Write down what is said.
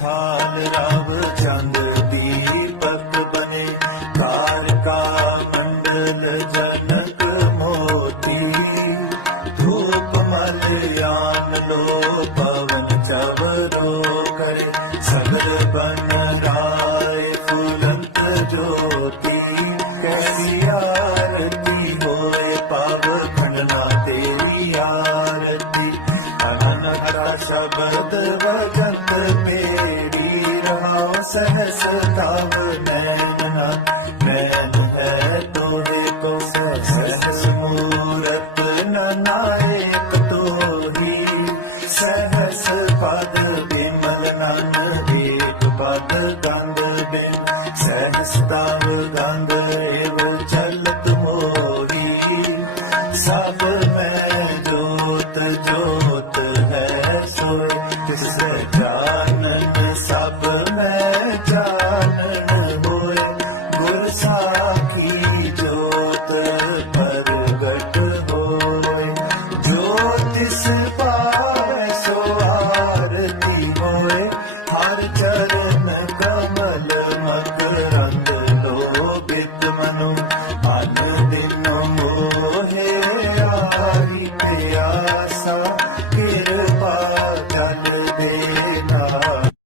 ਥਾਲ ਰਵ ਚੰਦ ਦੀਪਕ ਬਨੇ ਕਾਰ ਕਾ ਮੰਡਲ ਜਨਕ ਮੋਤੀ। ਧੂਪ ਮਲ ਆਨ ਲੋ ਪਵਨ ਚਵਰੋ ਕਰੇ। ਸਗਲ ਬਨ ਰਾਏ ਫੁਲੰਤ ਜੋਤੀ। ਕਰਿਆ ਬਦ ਵਗਤ ਪੇੜੀ ਰਹਾ ਸਹਸ ਤਾਵ ਨੈਨਾ ਨੈਨ ਹੈ ਤੋਹੇ ਕੋ ਸਹਸ ਮੂਰਤ ਨਨਾਇਕ ਤੋਹੀ। ਸਹਸ ਪਦ ਬਿਮਲ ਨੰਦ, ਏਕ ਪਦ ਗੰਧ ਬਿਨ। ਸਹਸ ਤਾਵ ਗੰਧ ਏਵ ਚਲਤ ਮੋਹੀ। ਸਭ ਮੈਂ ਜੋਤ ਜੋ ਸੋਤ ਹੈ ਸੋਏ ਤਿਸ ਜਾਣਨ ਸਭ ਮੈਂ ਜਾਣਨ ਹੋਏ ਗੁਰ ਸਾਖੀ ਜੋਤ ਪ੍ਰਗਟ ਹੋਏ। ਜੋ ਤਿਸ